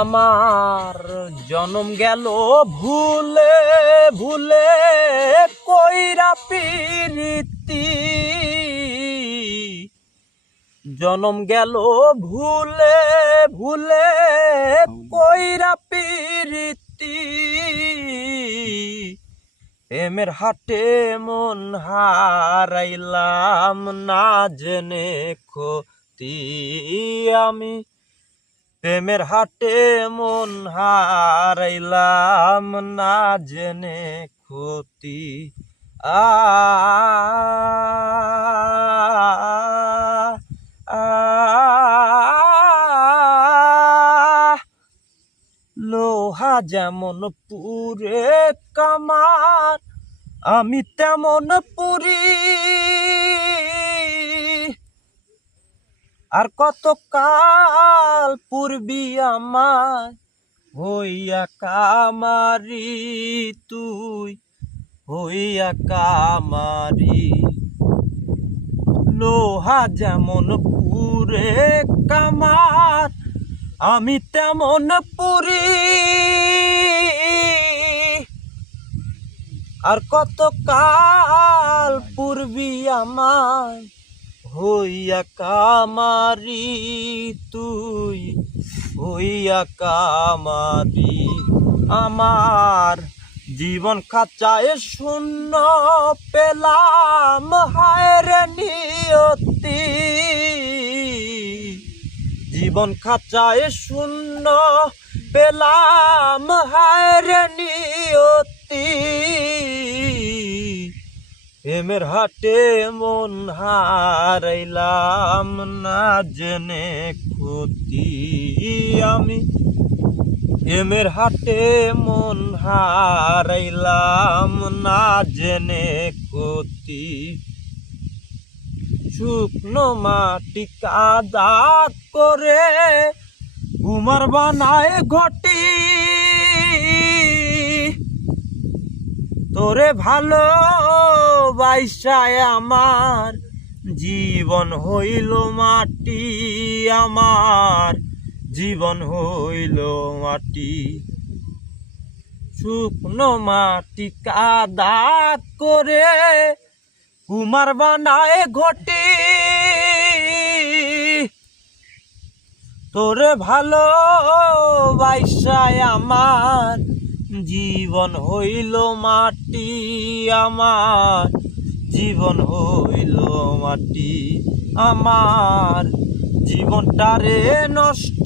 আমার জনম গেল ভুলে ভুলে কইরা পিরিতি, জনম গেল ভুলে ভুলে কইরা পিরিতি। প্রেমের হাটে মন হারাইলাম না জেনে ক্ষতি আমি, প্রেমের হাটে মন হারাইলাম না জেনে ক্ষতি। লোহা যেমন পুরে কামার আমি তেমন পুরি, আর কত কাল পূর্বি আমার হইয়া কামারি, তুই হইয়া কামারি। লোহা যেমন পুরে কামার আমি তেমন পুরি, আর কত কাল পূর্বি আমার হইয়া কামারি, তুই হইয়া কামারি। আমার জীবন খাঁচায় শূন্য পেলাম হায়রে নিয়তি, জীবন খাঁচায় শূন্য পেলাম হায়রে নিয়তি। প্রেমের হাটে মন হারাইলাম না জেনে ক্ষতি আমি, প্রেমের হাটে মন হারাইলাম না জেনে ক্ষতি। শুকনো মাটি কাদা করে কুমার বানায় ঘটি, তোরে ভালো বাইসায় আমার জীবন হইল মাটি, আমার জীবন হইল মাটি। শুকনো মাটি কাদা করে কুমার বানায় ঘটি, তোরে ভালো বাইসায় আমার জীবন হইল মাটি, আমার জীবন হইল মাটি। আমার জীবনটারে নষ্ট